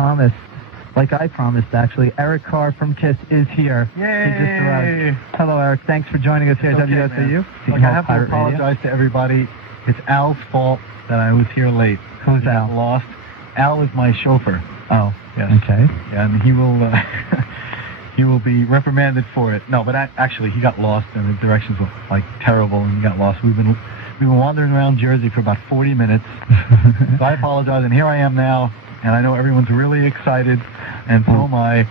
promised, like I promised actually, Eric Carr from KISS is here. Yay! He just arrived. Hello, Eric. Thanks for joining us here at WSOU. Look, I have to apologize to everybody. It's Al's fault that I was here late. Who's Al? Got lost. Al is my chauffeur. Oh, yes. Okay. And he will he will be reprimanded for it. No, but actually he got lost and the directions were like terrible and he got lost. We've been wandering around Jersey for about 40 minutes. So I apologize, and here I am now, and I know everyone's really excited, and so am I.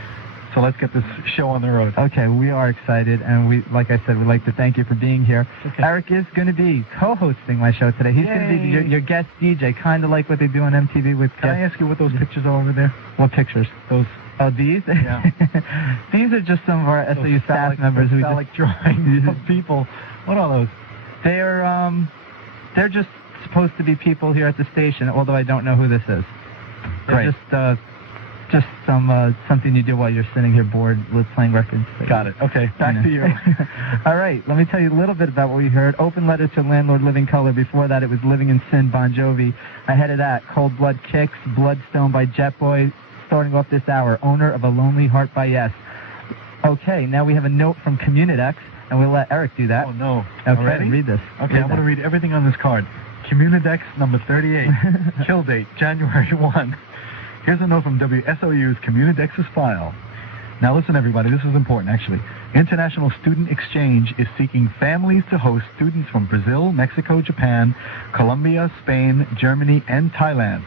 So let's get this show on the road. Okay, we are excited, and we, like I said, we'd like to thank you for being here. Okay. Eric is going to be co-hosting my show today. He's going to be your guest DJ, kind of like what they do on MTV with Can I ask you what those pictures are over there? What pictures? Those. Oh, these? Yeah. These are just some of our SOU staff members. Those phallic drawings of people. What are those? They're just supposed to be people here at the station, although I don't know who this is. They're just something you do while you're sitting here bored with playing records. Got it. Okay, back to you. All right, let me tell you a little bit about what we heard. Open Letter to Landlord, Living Color. Before that, it was Living in Sin, Bon Jovi. Ahead of that, Cold Blood Kicks, Bloodstone by Jet Boy. Starting off this hour, Owner of a Lonely Heart by Yes. Okay, now we have a note from Communidex, and we'll let Eric do that. Oh, no. Okay, Already? read this. Okay, I'm going to read everything on this card. Communidex number 38. Kill date, January 1. Here's a note from WSOU's Communidex's file. Now listen, everybody, this is important, actually. International Student Exchange is seeking families to host students from Brazil, Mexico, Japan, Colombia, Spain, Germany, and Thailand.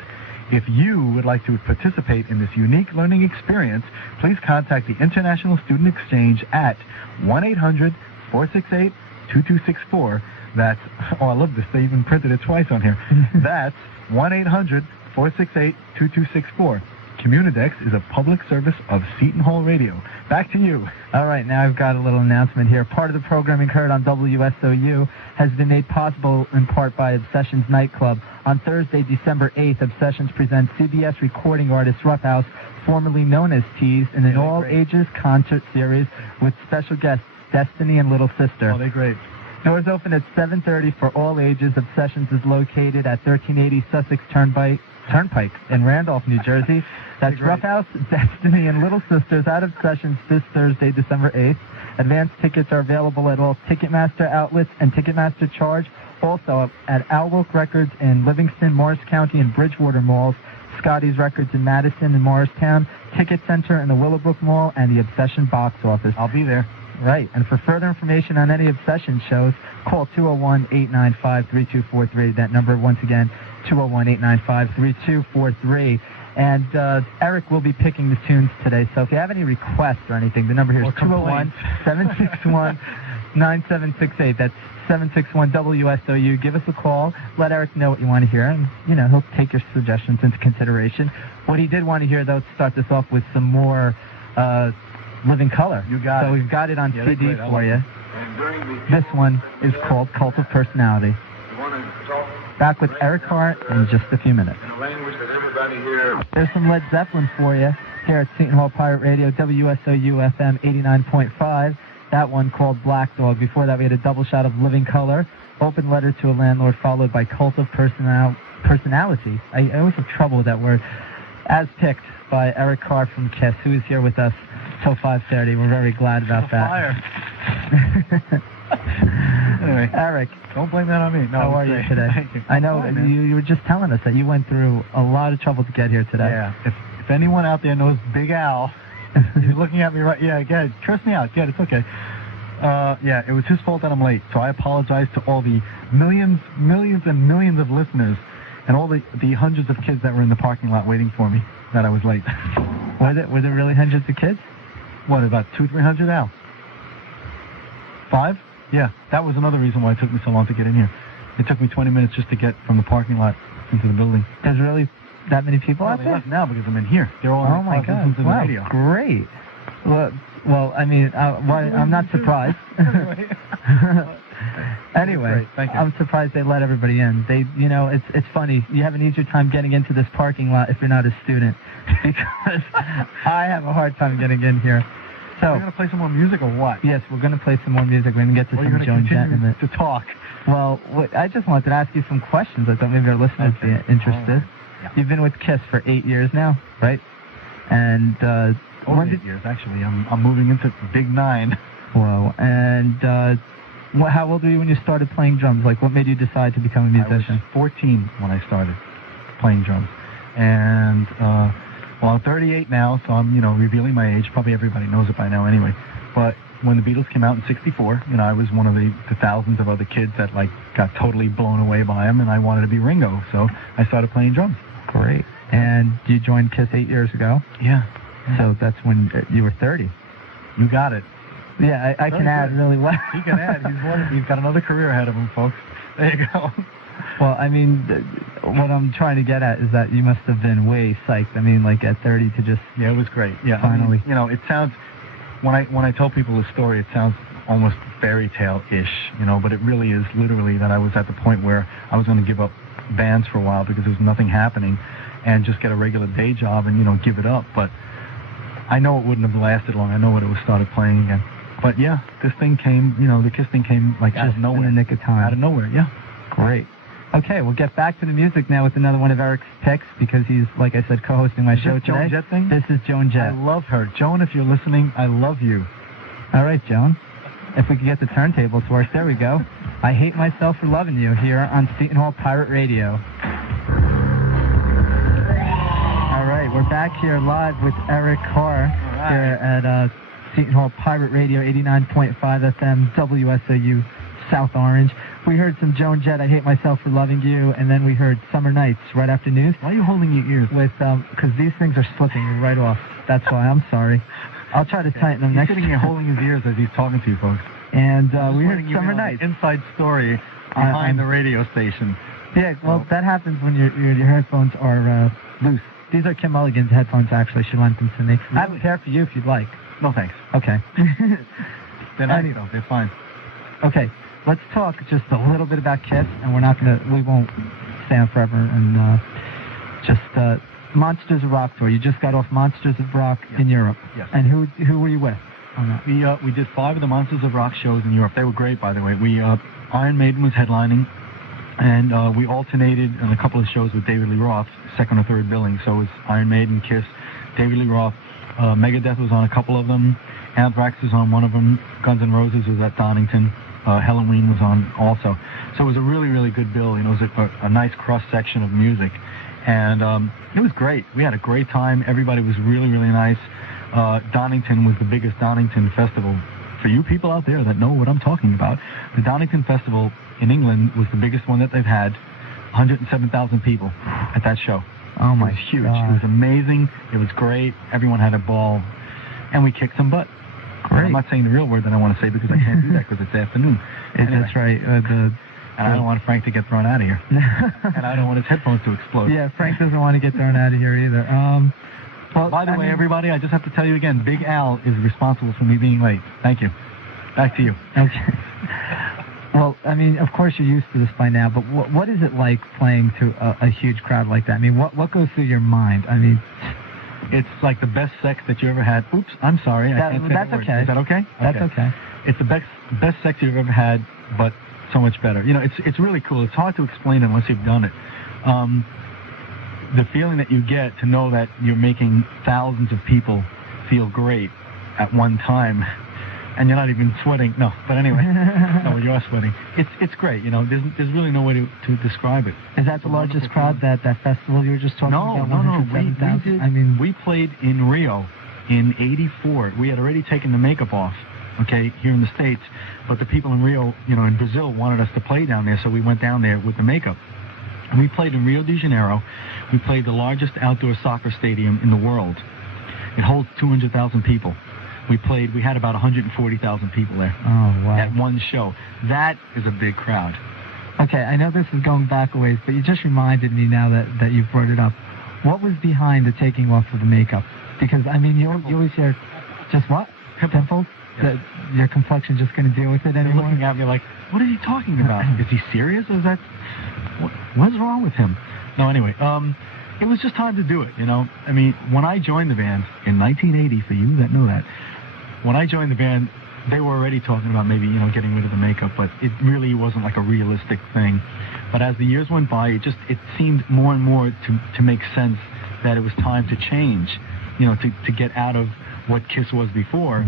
If you would like to participate in this unique learning experience, please contact the International Student Exchange at 1-800-468-2264. That's, oh, I love this. They even printed it twice on here. That's 1-800-468-2264. Communidex is a public service of Seton Hall Radio. Back to you. All right, now I've got a little announcement here. Part of the programming heard on WSOU has been made possible in part by Obsessions Nightclub. On Thursday, December 8th, Obsessions presents CBS recording artist Roughhouse, formerly known as Tease, in an all-ages concert series with special guests Destiny and Little Sister. Oh, they're great. Doors open at 7:30 for all ages. Obsessions is located at 1380 Sussex Turnpike in Randolph, New Jersey. That's Roughhouse, Destiny, and Little Sisters at Obsessions this Thursday, December 8th. Advanced tickets are available at all Ticketmaster outlets and Ticketmaster Charge. Also at Owlwoke Records in Livingston, Morris County, and Bridgewater Malls. Scotty's Records in Madison and Morristown. Ticket Center in the Willowbrook Mall, and the Obsession box office. I'll be there. Right, and for further information on any Obsession shows, call 201-895-3243. That number, once again, 201-895-3243. And Eric will be picking the tunes today, so if you have any requests or anything, the number here is 201-761-9768. That's 761-WSOU. Give us a call. Let Eric know what you want to hear, and, you know, he'll take your suggestions into consideration. What he did want to hear, though, to start this off with some more Living Color. You got it. So we've got it on CD for you. This one is called Cult of Personality. Back with Eric Carr in just a few minutes. There's some Led Zeppelin for you here at Seton Hall Pirate Radio, WSOU FM 89.5. That one called Black Dog. Before that, we had a double shot of Living Color, Open Letter to a Landlord, followed by Cult of Personality. I always have trouble with that word. As picked by Eric Carr from KISS, who is here with us till 5:30. We're very glad about that. Anyway, Eric, don't blame that on me. No, how are you today? Thank you. I know you were just telling us that you went through a lot of trouble to get here today. Yeah. If anyone out there knows Big Al, he's looking at me right. Yeah, get it. Curse me out. Get it. It's okay. Yeah, it was his fault that I'm late. So I apologize to all the millions and millions of listeners and all the hundreds of kids that were in the parking lot waiting for me that I was late. Were there really hundreds of kids? What, about 200-300 now? 5? Yeah, that was another reason why it took me so long to get in here. It took me 20 minutes just to get from the parking lot into the building. There's really that many people out there? Left now because I'm in here. They're all oh my God! To the radio. Great. Well, I mean, I'm not surprised. Anyway, thank you. I'm surprised they let everybody in. It's funny. You have an easier time getting into this parking lot if you're not a student, because I have a hard time getting in here. So, we're going to play some more music or what? Yes, we're going to play some more music. We're going to get to some Joan Jett in a minute. To talk. Well, I just wanted to ask you some questions. I thought maybe our listeners would be interested. Yeah. You've been with KISS for 8 years now, right? And over 8 years, actually. I'm moving into big 9. Whoa. And how old were you when you started playing drums? Like, what made you decide to become a musician? I was 14 when I started playing drums. And, well, I'm 38 now, so I'm, revealing my age. Probably everybody knows it by now anyway. But when the Beatles came out in 64, I was one of the thousands of other kids that, got totally blown away by them, and I wanted to be Ringo. So I started playing drums. Great. And you joined KISS 8 years ago? Yeah. So that's when you were 30. You got it. Yeah, I can add really well. He can add. He's got another career ahead of him, folks. There you go. Well, I mean, what I'm trying to get at is that you must have been way psyched. I mean, at 30 to just... Yeah, it was great. Yeah, finally. It sounds... When I tell people this story, it sounds almost fairy tale-ish, but it really is literally that I was at the point where I was going to give up bands for a while because there was nothing happening and just get a regular day job and, give it up. But I know it wouldn't have lasted long. I know when it was started playing again. But yeah, this thing came, the KISS thing came out of nowhere. In the nick of time. Out of nowhere, yeah. Great. Okay, we'll get back to the music now with another one of Eric's picks because he's, like I said, co-hosting my show today. Joan Jett thing? This is Joan Jett. I love her. Joan, if you're listening, I love you. All right, Joan. If we could get the turntables to work, there we go. I Hate Myself for Loving You here on Seton Hall Pirate Radio. All right, we're back here live with Eric Carr here at Seton Hall Pirate Radio, 89.5 FM, WSOU, South Orange. We heard some Joan Jett, I Hate Myself for Loving You, and then we heard Summer Nights right after news. Why are you holding your ears? Because these things are slipping right off. That's why. I'm sorry. I'll try to tighten them next time. He's sitting here holding his ears as he's talking to you, folks. And we heard Summer Nights. Inside story behind the radio station. Yeah, well, that happens when your headphones are loose. These are Kim Mulligan's headphones, actually. She lent them to me. Really? I have a pair for you if you'd like. No, thanks. Okay. They're nice, though. They're fine. Okay, let's talk just a little bit about KISS, and we won't stay on forever, and just Monsters of Rock tour. You just got off Monsters of Rock in Europe. Yes. And who were you with on that? We did 5 of the Monsters of Rock shows in Europe. They were great, by the way. Iron Maiden was headlining, and we alternated on a couple of shows with David Lee Roth, second or third billing. So it was Iron Maiden, KISS, David Lee Roth. Megadeth was on a couple of them. Anthrax was on one of them. Guns N' Roses was at Donington. Halloween was on also. So it was a really, really good bill. It was a nice cross-section of music. And it was great. We had a great time. Everybody was really, really nice. Donington was the biggest Donington festival. For you people out there that know what I'm talking about, the Donington Festival in England was the biggest one that they've had. 107,000 people at that show. Oh my! It was huge. God. It was amazing. It was great. Everyone had a ball, and we kicked some butt. Great. I'm not saying the real word that I want to say because I can't do that because it's afternoon. Anyway. That's right. And I don't want Frank to get thrown out of here. And I don't want his headphones to explode. Yeah, Frank doesn't want to get thrown out of here either. Well, by the way, everybody, I just have to tell you again, Big Al is responsible for me being late. Thank you. Back to you. Okay. Well, I mean, of course you're used to this by now, but what is it like playing to a huge crowd like that? I mean, what goes through your mind? I mean, it's like the best sex that you ever had. Oops, I'm sorry. I can't say that's that word. okay. Is that okay? That's okay. It's the best sex you've ever had, but so much better. It's really cool. It's hard to explain unless you've done it. The feeling that you get to know that you're making thousands of people feel great at one time, and you're not even sweating. No, but anyway, no, you're sweating. It's great. There's really no way to describe it. Is that the largest crowd that festival you were just talking about? No. We played in Rio in '84. We had already taken the makeup off. Okay, here in the States, but the people in Rio, in Brazil wanted us to play down there, so we went down there with the makeup. And we played in Rio de Janeiro. We played the largest outdoor soccer stadium in the world. It holds 200,000 people. We had about 140,000 people there. Oh, wow. At one show. That is a big crowd. Okay, I know this is going back a ways, but you just reminded me now that you've brought it up. What was behind the taking off of the makeup? Because, I mean, you always hear, just what? Pimples? Yes. Your complexion's just going to deal with it anymore? They're looking at me like, what is he talking about? Is he serious? Or is that... What's wrong with him? No, anyway, it was just time to do it, I mean, when I joined the band in 1980, for you that know that, when I joined the band, they were already talking about maybe, getting rid of the makeup, but it really wasn't like a realistic thing. But as the years went by, it seemed more and more to make sense that it was time to change. to get out of what KISS was before,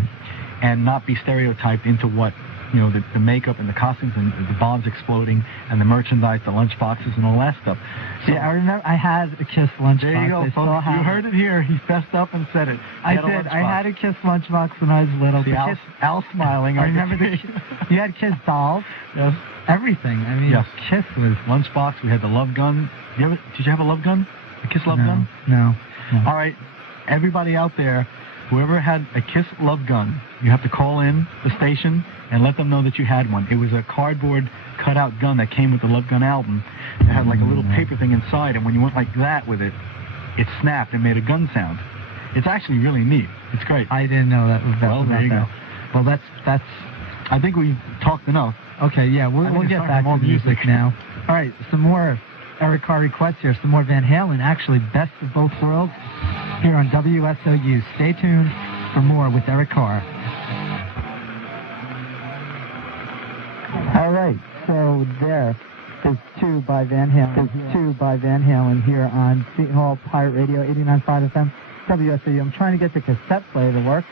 and not be stereotyped into what, the makeup and the costumes and the bombs exploding and the merchandise, the lunch boxes and all that stuff. So, yeah, I remember I had a KISS lunchbox. There you go, folks. You heard it here. He fessed up and said it. I did. I had a KISS lunchbox when I was little. See, Al's smiling. I remember you had KISS dolls. Yes. Everything. I mean, yes. KISS was... Lunchbox. We had the love gun. Did you have a love gun? A KISS love gun? No. All right. Everybody out there, whoever had a KISS love gun, you have to call in the station and let them know that you had one. It was a cardboard cutout gun that came with the Love Gun album. It had like a little paper thing inside, and when you went like that with it, it snapped and made a gun sound. It's actually really neat. It's great. I didn't know that. Well, there you go. Well, that's. I think we talked enough. Okay, yeah, we'll get back to music now. All right, some more Eric Carr requests here. Some more Van Halen. Actually, best of both worlds here on WSOU. Stay tuned for more with Eric Carr. All right, so there is two by Van Halen here on Seton Hall Pirate Radio, 89.5 FM, WSOU. I'm trying to get the cassette player to work.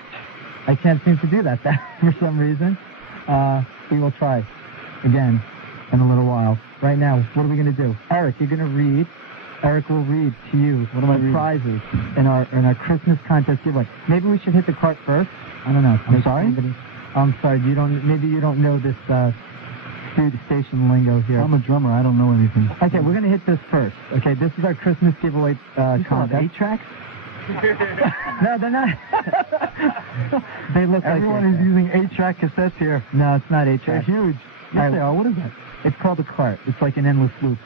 I can't seem to do that for some reason. We will try again in a little while. Right now, what are we going to do? Eric, you're going to read. Eric will read to you one of my prizes in our Christmas contest giveaway. Maybe we should hit the cart first. I don't know. I'm sorry. Maybe you don't know this station lingo here. I'm a drummer. I don't know anything. Okay, we're going to hit this first. Okay, this is our Christmas giveaway contest. 8 tracks? No, they're not. They look like everyone is using 8-track cassettes here. No, it's not 8-track. They're huge. Yes, they are. What is that? It's called a cart. It's like an endless loop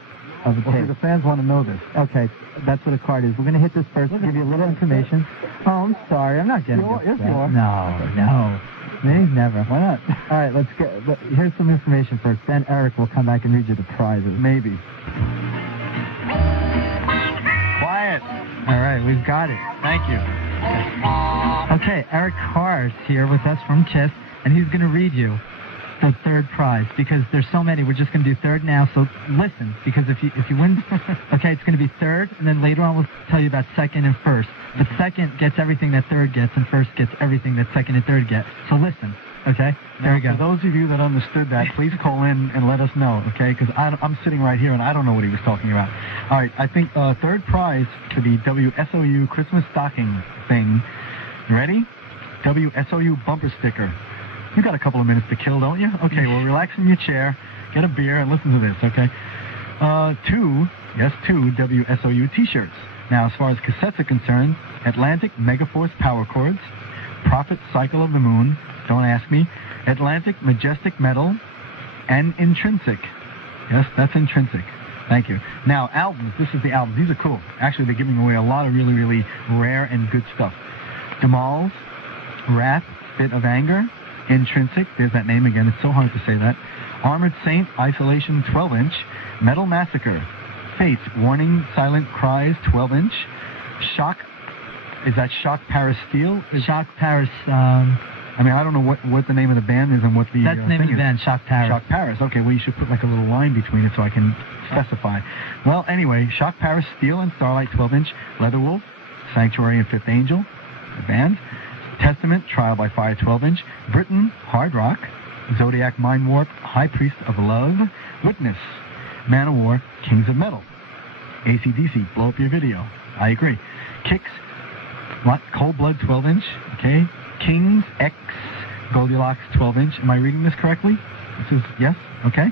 of a tape. Okay, the fans want to know this. Okay, that's what a cart is. We're going to hit this first to give you a little information. Oh, I'm sorry. I'm not getting it. Yes, you are. No. Maybe never. Why not? All right, let's go. Here's some information first. Then Eric will come back and read you the prizes. Maybe. Quiet. All right, we've got it. Thank you. Okay, Eric Carr is here with us from KISS, and he's going to read you the third prize because there's so many. We're just going to do third now, so listen, because if you win, okay, it's going to be third, and then later on we'll tell you about second and first. But second gets everything that third gets, and first gets everything that second and third get. So listen, okay? There we go. For those of you that understood that, please call in and let us know, okay? Because I'm sitting right here, and I don't know what he was talking about. All right, I think third prize for the WSOU Christmas stocking thing. Ready? WSOU bumper sticker. You got a couple of minutes to kill, don't you? Okay, well, relax in your chair, get a beer, and listen to this, okay? Two WSOU T-shirts. Now, as far as cassettes are concerned, Atlantic Megaforce Power Chords, Prophet Cycle of the Moon, don't ask me, Atlantic Majestic Metal, and Intrinsic. Yes, that's Intrinsic. Thank you. Now, albums. This is the albums. These are cool. Actually, they're giving away a lot of really, really rare and good stuff. Demal's, Wrath, Fit of Anger, Intrinsic, there's that name again, it's so hard to say that. Armored Saint, Isolation 12-inch, Metal Massacre, Fates, Warning, Silent Cries 12-inch, Shock, is that Shock Paris Steel? Shock Paris, I mean, I don't know what the name of the band is and what the that's the name of the band, Shock Paris. Shock Paris, okay, well you should put like a little line between it so I can specify. Well, anyway, Shock Paris Steel and Starlight 12-inch, Leatherwolf, Sanctuary and Fifth Angel, the band. Testament, Trial by Fire 12-inch, Britain, Hard Rock, Zodiac Mind Warp, High Priest of Love, Witness, Man of War, Kings of Metal, AC/DC, Blow Up Your Video, I agree, Kicks, Cold Blood 12-inch, okay, Kings, X, Goldilocks 12-inch, am I reading this correctly? This is, yes, okay,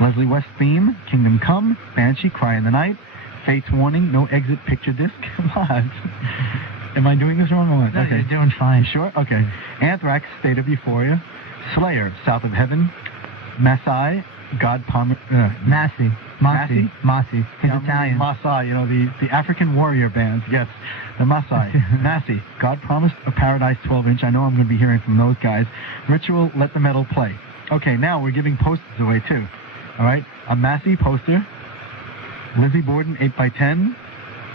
Leslie West Theme, Kingdom Come, Banshee, Cry in the Night, Fates Warning, No Exit Picture Disc, what? Am I doing this wrong or what? No, okay. You're doing fine. Sure? Okay. Anthrax, State of Euphoria. Slayer, South of Heaven. Maasai, God Palmer... Massey. He's Italian. Maasai, the African warrior band. Yes, the Maasai. Massey, God Promised a Paradise 12-inch. I know I'm going to be hearing from those guys. Ritual, Let the Metal Play. Okay, now we're giving posters away too. All right? A Massey poster. Lizzie Borden 8x10.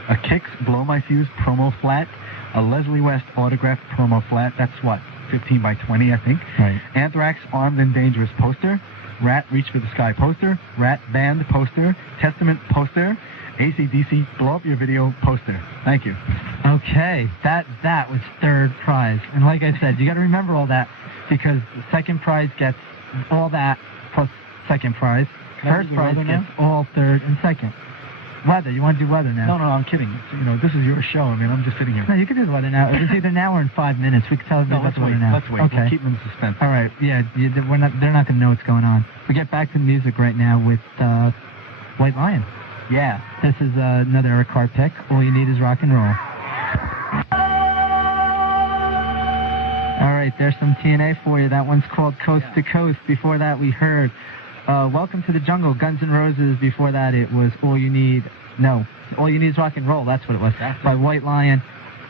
A Kicks Blow My Fuse promo flat. A Leslie West autographed promo flat. That's what, 15 by 20, I think. Right. Anthrax Armed and Dangerous poster. Rat Reach for the Sky poster. Rat Band poster. Testament poster. AC/DC Blow Up Your Video poster. Thank you. Okay, that was third prize. And like I said, you got to remember all that because the second prize gets all that plus second prize. First prize gets all third and second. Weather. You want to do weather now? No, I'm kidding. This is your show. I mean, I'm just sitting here. No, you can do the weather now. It's either now or in 5 minutes. We can tell everybody about the weather now. Let's wait. Okay. We'll keep them in suspense. All right. Yeah, they're not going to know what's going on. We get back to the music right now with White Lion. Yeah. This is another Eric Carr pick. All you need is rock and roll. All right, there's some TNA for you. That one's called Coast to Coast. Before that, we heard Welcome to the Jungle, Guns N' Roses. Before that, it was All You Need is Rock and Roll. That's what it was, by White Lion.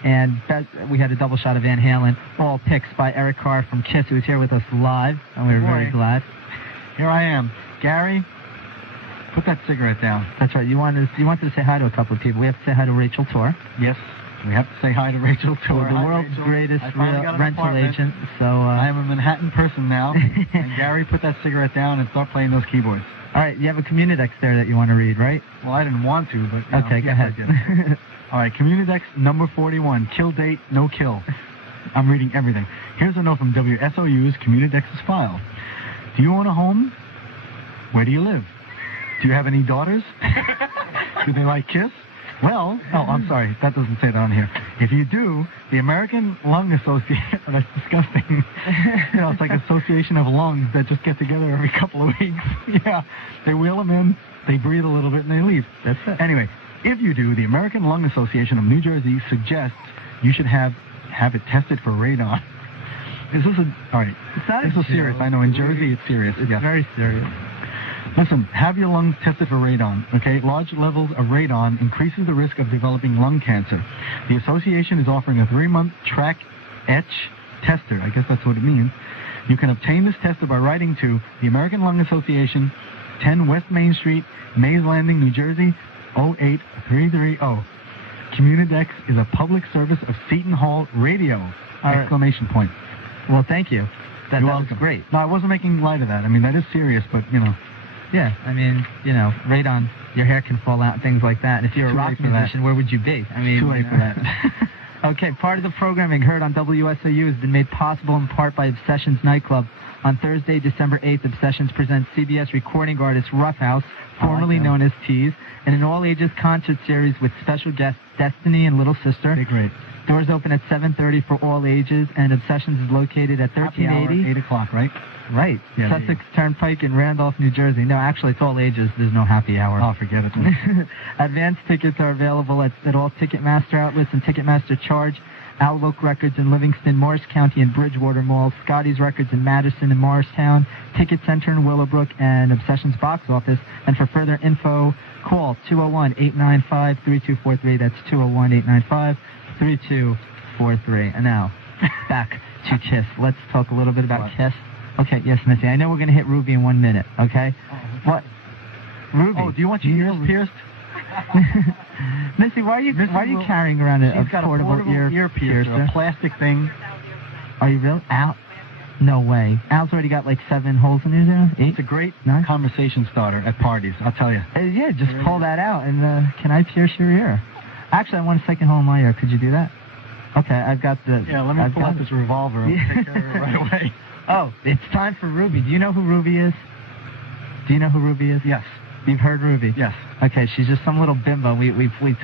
And we had a double shot of Van Halen. All picks by Eric Carr from KISS, who was here with us live, and we were very glad. Here I am. Gary, put that cigarette down. That's right. You wanted to say hi to a couple of people. We have to say hi to Rachel Torr. Yes, we have to say hi to Rachel Torr. The world's greatest rental agent. So I am a Manhattan person now. And Gary, put that cigarette down and start playing those keyboards. All right, you have a Communidex there that you want to read, right? Well, I didn't want to, but okay, go ahead. All right, Communidex number 41, kill date, no kill. I'm reading everything. Here's a note from WSOU's Communidex's file. Do you own a home? Where do you live? Do you have any daughters? Do they like KISS? Well, I'm sorry, that doesn't say that on here. If you do, the American Lung Association, that's disgusting. It's like Association of Lungs that just get together every couple of weeks. Yeah, they wheel them in, they breathe a little bit, and they leave. That's it. Anyway, if you do, the American Lung Association of New Jersey suggests you should have it tested for radon. Is this all right? This is serious. I know in Jersey it's serious. It's very serious. Listen, have your lungs tested for radon, okay? Large levels of radon increases the risk of developing lung cancer. The association is offering a 3-month track etch tester. I guess that's what it means. You can obtain this tester by writing to the American Lung Association, 10 West Main Street, Mays Landing, New Jersey, 08330. Communidex is a public service of Seton Hall Radio! Exclamation point. Well, thank you. That was great. No, I wasn't making light of that. I mean, that is serious, but, Yeah, I mean, radon, your hair can fall out, things like that. And if you're a rock musician, where would you be? I mean, too late for that. Okay, part of the programming heard on WSOU has been made possible in part by Obsessions Nightclub. On Thursday, December 8th, Obsessions presents CBS recording artist Roughhouse, formerly known as Tease, in an all-ages concert series with special guests Destiny and Little Sister. They're great. Doors open at 7:30 for all ages, and Obsessions is located at 1380. 8 o'clock, right? Right. Yeah, Sussex Turnpike in Randolph, New Jersey. No, actually, it's all ages. There's no happy hour. Oh, forget it. Advance tickets are available at all Ticketmaster outlets and Ticketmaster Charge, Outlook Records in Livingston, Morris County, and Bridgewater Malls, Scotty's Records in Madison and Morristown, Ticket Center in Willowbrook, and Obsessions box office. And for further info, call 201-895-3243. That's 201-895-3243. And now, back to KISS. Let's talk a little bit about KISS. Okay, yes, Missy. I know we're going to hit Ruby in 1 minute, okay? What? Ruby. Oh, do you want your ears pierced? Missy, why are you carrying around a portable ear piercer? A plastic thing. Are you really? Al? No way. Al's already got like 7 holes in his ear? 8? It's a great conversation starter at parties, I'll tell you. Yeah, just pull that out and can I pierce your ear? Actually, I want a second hole in my ear. Could you do that? Okay, I've got the... Yeah, let me pull out this revolver and take care of it right away. Oh, it's time for Ruby. Do you know who Ruby is? Do you know who Ruby is? Yes. You've heard Ruby? Yes. Okay, she's just some little bimbo. We play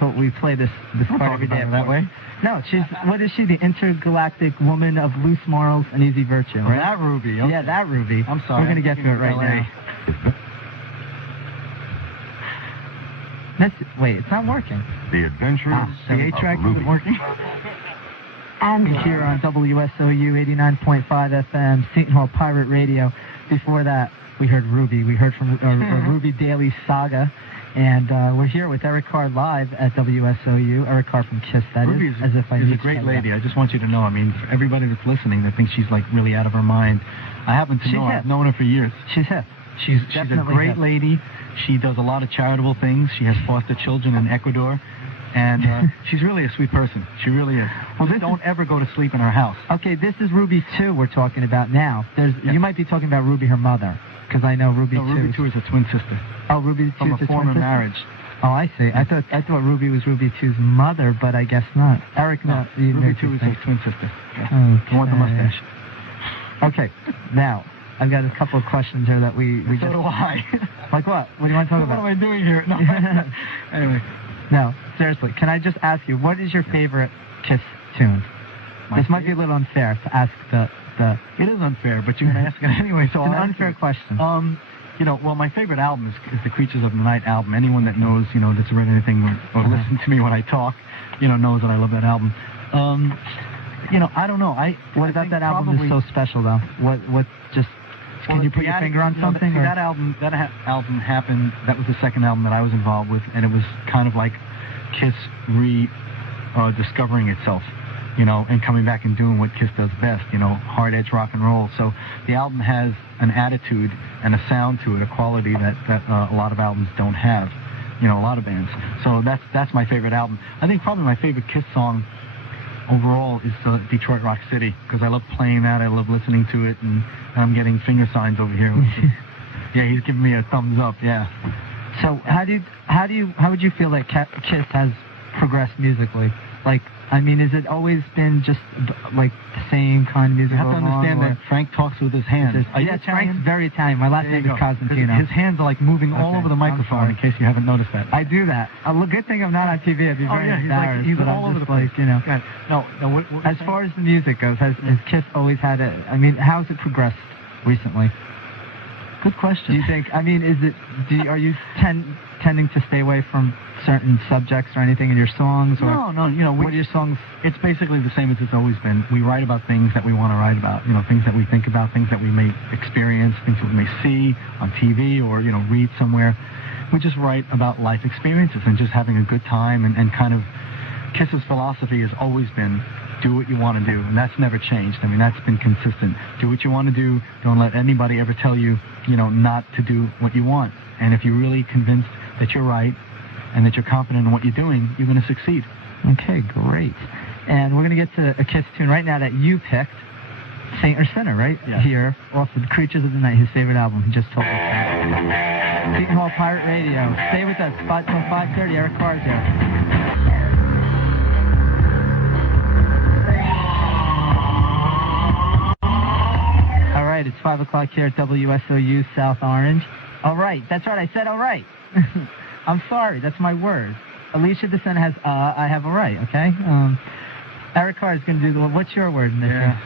this part every day. That way? No, what is she? The intergalactic woman of loose morals and easy virtue, right? That Ruby. Okay. Yeah, that Ruby. I'm sorry. We're going to get to it right now. Wait, it's not working. The Adventures the 8-track isn't working? And here on WSOU 89.5 FM, Seton Hall Pirate Radio. Before that, we heard Ruby. We heard from Ruby Daily Saga. And we're here with Eric Carr live at WSOU. Eric Carr from KISS, that Ruby is. As if I is a great lady. I just want you to know, I mean, for everybody that's listening that thinks she's like really out of her mind, I happen to know her. I've known her for years. She's hip. She's a great lady. She does a lot of charitable things. She has foster children in Ecuador. And she's really a sweet person. She really is. Well, don't ever go to sleep in her house. Okay, this is Ruby 2 we're talking about now. You might be talking about Ruby, her mother, because I know Ruby 2. Ruby 2 is a twin sister. Oh, Ruby 2 is from a former marriage. Oh, I see. I thought Ruby was Ruby 2's mother, but I guess not. Eric, no. Ruby 2 is his twin sister. Yeah. Okay. The one with the mustache. Okay, now, I've got a couple of questions here that we So just... do I. Like what? What do you want to talk about? What am I doing here? No. Anyway. No, seriously. Can I just ask you, what is your favorite Kiss tune? This might be a little unfair to ask the... It is unfair, but you're going to ask it anyway, so It's an unfair question. Well, my favorite album is the Creatures of the Night album. Anyone that knows, that's read anything or listened to me when I talk, knows that I love that album. I don't know. What about that album is so special, though? What just... Can you put your finger on something? That album happened, that was the second album that I was involved with, and it was kind of like Kiss discovering itself. And coming back and doing what Kiss does best, hard edge rock and roll. So the album has an attitude and a sound to it, a quality that a lot of albums don't have, a lot of bands. So that's my favorite album. I think probably my favorite Kiss song overall is Detroit Rock City, because I love playing that, I love listening to it, and I'm getting finger signs over here. Yeah, he's giving me a thumbs up, yeah. So how would you feel that Kiss has progressed musically? Like, I mean, has it always been just like the same kind of music? You have to understand that Frank talks with his hands. Frank's very Italian. My last name is Cosentino. His hands are like moving all over the microphone, in case you haven't noticed that. I do that. Good thing I'm not on TV. I'd be very embarrassed. He's all over the place. No, as far as the music goes, has Kiss always had it? I mean, how's it progressed recently? Good question. Do you think? I mean, are you tending to stay away from certain subjects or anything in your songs? Or No. What are your songs? It's basically the same as it's always been. We write about things that we want to write about. Things that we think about, things that we may experience, things that we may see on TV or read somewhere. We just write about life experiences and just having a good time and kind of. Kiss's philosophy has always been do what you want to do, and that's never changed. I mean, that's been consistent. Do what you want to do. Don't let anybody ever tell you, not to do what you want. And if you're really convinced that you're right and that you're confident in what you're doing, you're going to succeed. Okay, great. And we're going to get to a Kiss tune right now that you picked, Saint or Sinner, right? Yeah. Here, off of Creatures of the Night, his favorite album. He just told us that. Seton Hall Pirate Radio. Stay with us. 5:30. Eric Carr is here. It's 5 o'clock here at WSOU South Orange. All right. That's right. I said all right. I'm sorry. That's my word. Alicia DeSena has I have all right, okay? Eric Carr is going to do the... What's your word in this? Yeah.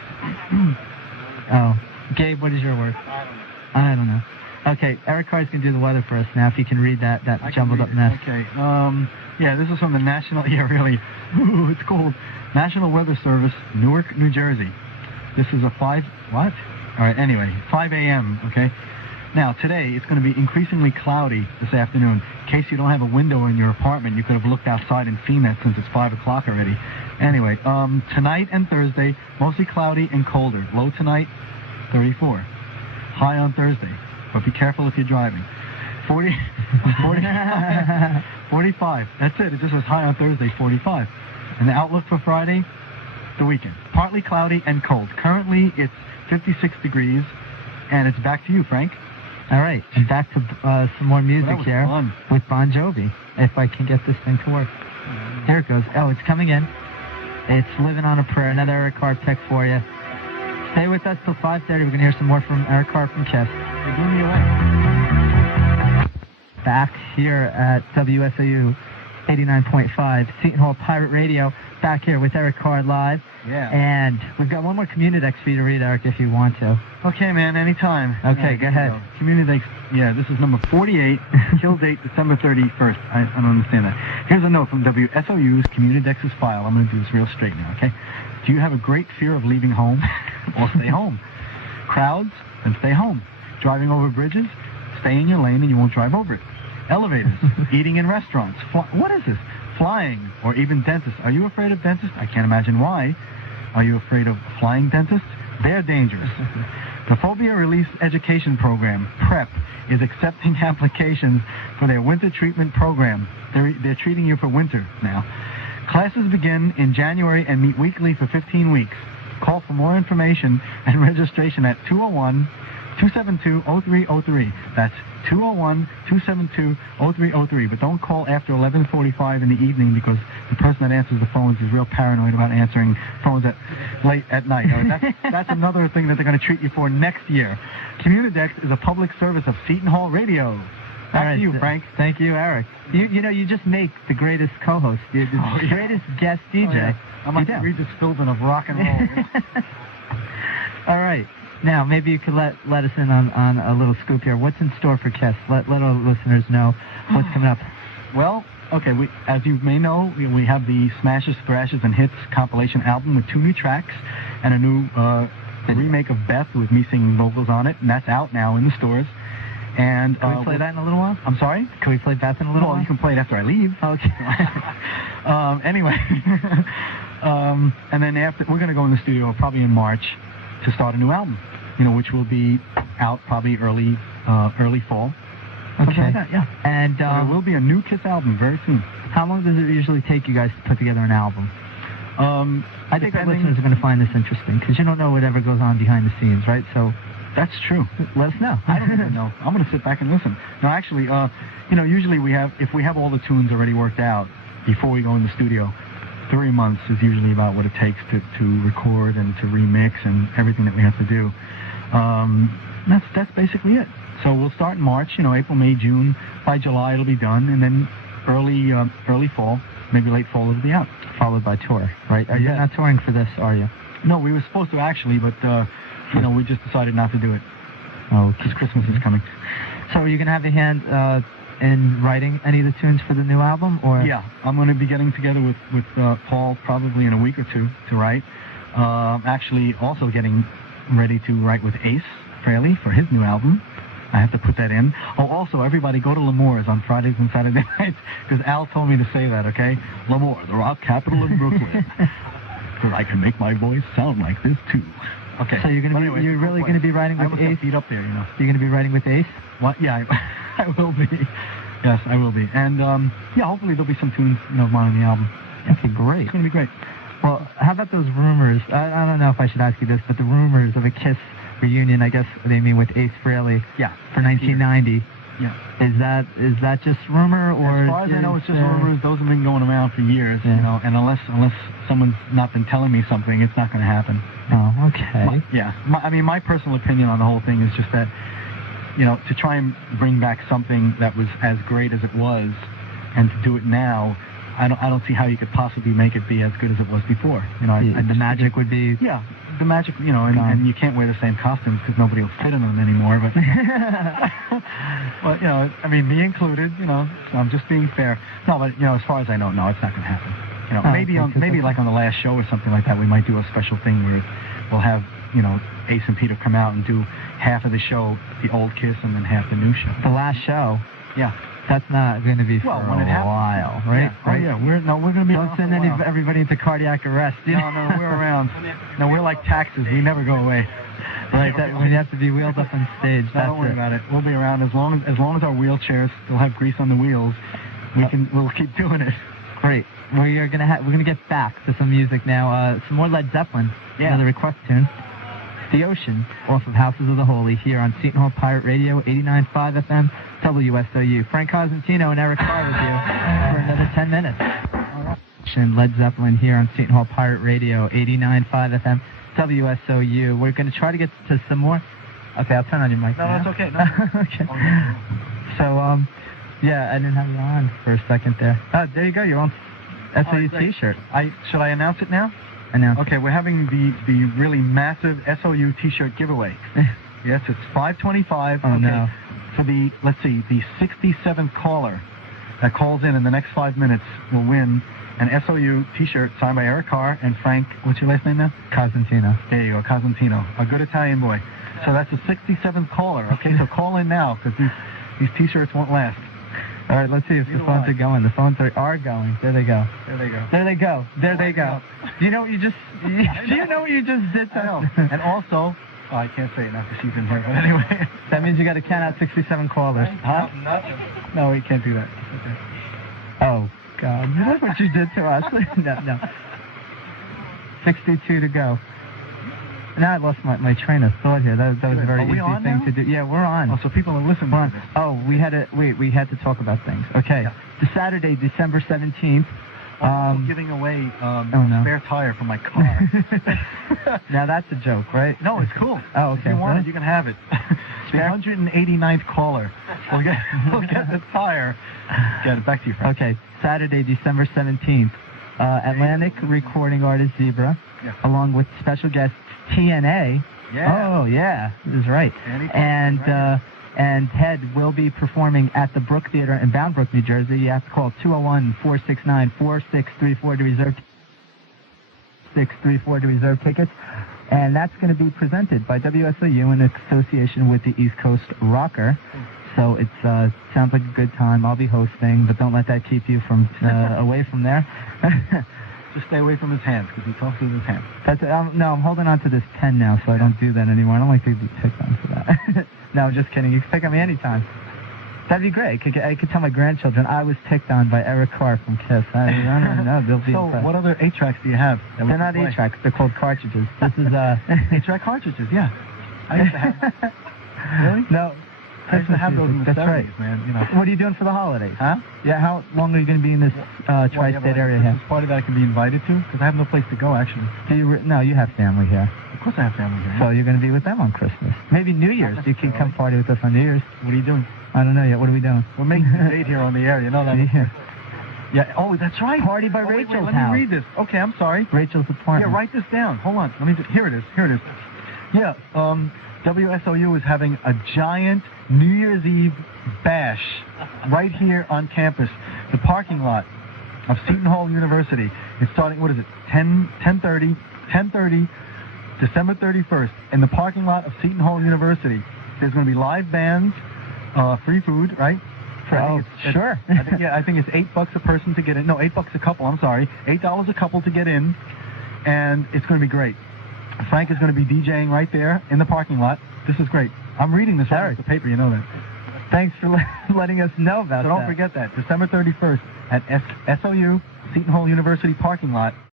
Oh. Gabe, what is your word? I don't know. Okay. Eric Carr is going to do the weather for us now, if you can read that jumbled up mess. Okay. Yeah, this is from the National... Yeah, really. Ooh, it's cold. National Weather Service, Newark, New Jersey. This is a 5... What? All right, anyway, 5 a.m., okay? Now, today, it's going to be increasingly cloudy this afternoon. In case you don't have a window in your apartment, you could have looked outside and seen that since it's 5 o'clock already. Anyway, tonight and Thursday, mostly cloudy and colder. Low tonight, 34. High on Thursday, but be careful if you're driving. 45. That's it. It just says high on Thursday, 45. And the outlook for Friday, the weekend. Partly cloudy and cold. Currently, it's 56 degrees, and it's back to you, Frank. All right, and back to some more music here with Bon Jovi, if I can get this thing to work. Here it goes. Oh, it's coming in. It's Living on a Prayer, another Eric Carr pick for you. Stay with us till 5:30. We're going to hear some more from Eric Carr from Kiss. You're doing me away. Back here at WSOU 89.5, Seton Hall Pirate Radio. Back here with Eric Carr live. Yeah. And we've got one more Communidex for you to read, Eric, if you want to. Okay, man, anytime. Okay, go ahead. Communidex, yeah, this is number 48, kill date December 31st. I don't understand that. Here's a note from WSOU's Communidex's file. I'm going to do this real straight now, okay? Do you have a great fear of leaving home? Well, stay home. Crowds? Then stay home. Driving over bridges? Stay in your lane and you won't drive over it. Elevators, eating in restaurants. What is this? Flying, or even dentists. Are you afraid of dentists? I can't imagine why. Are you afraid of flying dentists? They're dangerous. The Phobia Release Education Program, PrEP, is accepting applications for their winter treatment program. They're treating you for winter now. Classes begin in January and meet weekly for 15 weeks. Call for more information and registration at 272-0303. That's 201-272-0303. But don't call after 11:45 in the evening because the person that answers the phones is real paranoid about answering phones late at night. That's another thing that they're going to treat you for next year. Communidex is a public service of Seton Hall Radio. Back to you, Frank. Thank you, Eric. You just make the greatest co-host, the greatest guest DJ. Oh, yeah. I'm like Regis Philbin of rock and roll. All right. Now, maybe you could let us in on a little scoop here. What's in store for KISS? Let our listeners know what's coming up. Well, okay, as you may know, we have the Smashes, Thrashes, and Hits compilation album with 2 new tracks and a new remake of Beth with me singing vocals on it, and that's out now in the stores. And can we play that in a little while? I'm sorry? Can we play Beth in a little while? You can play it after I leave. Okay. Anyway, and then after we're going to go in the studio probably in March to start a new album, which will be out probably early fall. Okay. Like that, yeah. And there will be a new KISS album very soon. How long does it usually take you guys to put together an album? I think our listeners are going to find this interesting because you don't know whatever goes on behind the scenes, right? So. That's true. Let us know. I don't even know. I'm going to sit back and listen. No, actually, usually if we have all the tunes already worked out before we go in the studio, 3 months is usually about what it takes to record and to remix and everything that we have to do. That's basically it. So we'll start in March, April, May, June. By July it'll be done, and then early fall, maybe late fall it'll be out. Followed by tour, right? You're not touring for this, are you? No, we were supposed to actually, but we just decided not to do it. Oh, because Christmas is coming. So are you going to have a hand in writing any of the tunes for the new album? Or? Yeah, I'm going to be getting together with Paul probably in a week or two to write. Actually, also getting ready to write with Ace Frehley for his new album. I have to put that in. Oh, also, everybody go to L'Amour's on Fridays and Saturday nights, because Al told me to say that, okay? L'Amour, the rock capital in Brooklyn. Because I can make my voice sound like this, too. Okay. So you're really going to be writing with Ace? Beat up there, You're going to be writing with Ace? What? Yeah, I will be. Yes, I will be. And, hopefully there'll be some tunes, of mine on the album. Okay, great. It's going to be great. Well, how about those rumors? I don't know if I should ask you this, but the rumors of a KISS reunion, I guess they mean with Ace Frehley. Yeah. For 1990. Yeah. Is that just rumor, or? As far as I know, it's just rumors. Those have been going around for years, and unless someone's not been telling me something, it's not going to happen. Oh, okay. My personal opinion on the whole thing is just that, to try and bring back something that was as great as it was, and to do it now, I don't see how you could possibly make it be as good as it was before. The magic would be. Yeah, the magic. And you can't wear the same costumes because nobody will fit in them anymore. But well, me included. So I'm just being fair. No, but as far as I know, no, it's not going to happen. Maybe like on the last show or something like that, we might do a special thing where we'll have Ace and Peter come out and do half of the show, the old KISS, and then half the new show. The last show. Yeah. That's not going to be for a while, right? Yeah. Oh, yeah. We're going to be Don't send everybody into cardiac arrest. No, we're around. No, we're like taxes. We never go away. Right, when you have to be wheeled up on stage. Don't worry about it. We'll be around as long as our wheelchairs still have grease on the wheels. We'll keep doing it. Great. We're gonna get back to some music now. Some more Led Zeppelin. Yeah. Another request tune. The Ocean, off of Houses of the Holy, here on Seton Hall Pirate Radio, 89.5 FM, WSOU. Frank Cosentino and Eric Carr with you for another 10 minutes. Led Zeppelin here on Seton Hall Pirate Radio, 89.5 FM, WSOU. We're going to try to get to some more. Okay, I'll turn on your mic. No, that's okay. No. Okay. So, I didn't have it on for a second there. Oh, there you go. You're on SOU T-shirt. Should I announce it now? Announce. Okay, we're having the really massive SOU T-shirt giveaway. Yes, it's $5.25. Oh, no. For the 67th caller that calls in the next 5 minutes will win an SOU T-shirt signed by Eric Carr and Frank. What's your last name now? Cosentino. There you go, Cosentino, a good Italian boy. So that's the 67th caller. Okay, so call in now because these T-shirts won't last. All right, let's see if the phones are going. The phones are going. There they go. There they go. There they go. There they go. Do you know what you just? Do you know what you just did? I know. And also, I can't say it now because she's in here. But anyway, that means you got to count out 67 callers. Huh? Nothing. No, we can't do that. Okay. Oh God! Look what you did to us. No. 62 to go. Now I lost my train of thought here. That was a very Are we easy on thing now? to do. Yeah, we're on. Oh, so people are listening. We're on. to this. Oh, we had to talk about things. Okay. Yeah. The Saturday, December 17th. I'm also giving away oh, no. a spare tire for my car. Now that's a joke, right? No, it's cool. Oh, okay. If you want Really? it, you can have it. The 189th caller will get the tire. Get it. Back to you, Frank. Okay. Saturday, December 17th. Atlantic recording artist Zebra, Yeah. along with special guest TNA. Yeah. Oh, yeah. This is right. And Ted will be performing at the Brook Theater in Bound Brook, New Jersey. You have to call 201-469-4634 to reserve 634 to reserve tickets. And that's going to be presented by WSOU in association with the East Coast Rocker. So it sounds like a good time. I'll be hosting, but don't let that keep you from away from there. Just stay away from his hands, because he talks with his hands. No, I'm holding on to this pen now, so I don't do that anymore. I don't like to be picked on for that. No, just kidding. You can pick on me anytime. That'd be great. I could tell my grandchildren I was picked on by Eric Carr from KISS. I don't know. They'll be So, impressed. what other 8-tracks do you have? They're not 8-tracks. They're called cartridges. This is 8-track cartridges, yeah. I used to have. Really? No. I used to have those in the That's 70s, right. man. You know. What are you doing for the holidays? Huh? Yeah, how long are you going to be in this tri-state area here? This party that I can be invited to, because I have no place to go, actually. No, you have family here. Of course I have family here. So you're going to be with them on Christmas. Maybe New Year's. You can come party with us on New Year's. What are you doing? I don't know yet. What are we doing? We're making a date here on the air, you know that? Yeah. Yeah. Oh, that's right. Party by wait, Rachel's let house. me read this. Okay, I'm sorry. Rachel's apartment. Yeah, write this down. Hold on. Here it is. Yeah, WSOU is having a giant New Year's Eve bash right here on campus. The parking lot of Seton Hall University. It's starting, 10:30, December 31st, in the parking lot of Seton Hall University. There's going to be live bands, free food, right? Sure. I think it's $8 a person to get in. No, $8 a couple. I'm sorry, $8 a couple to get in, and it's going to be great. Frank is going to be DJing right there in the parking lot. This is great. I'm reading this right off the paper. You know that. Thanks for letting us know about that. So don't forget that. December 31st at SOU Seton Hall University parking lot.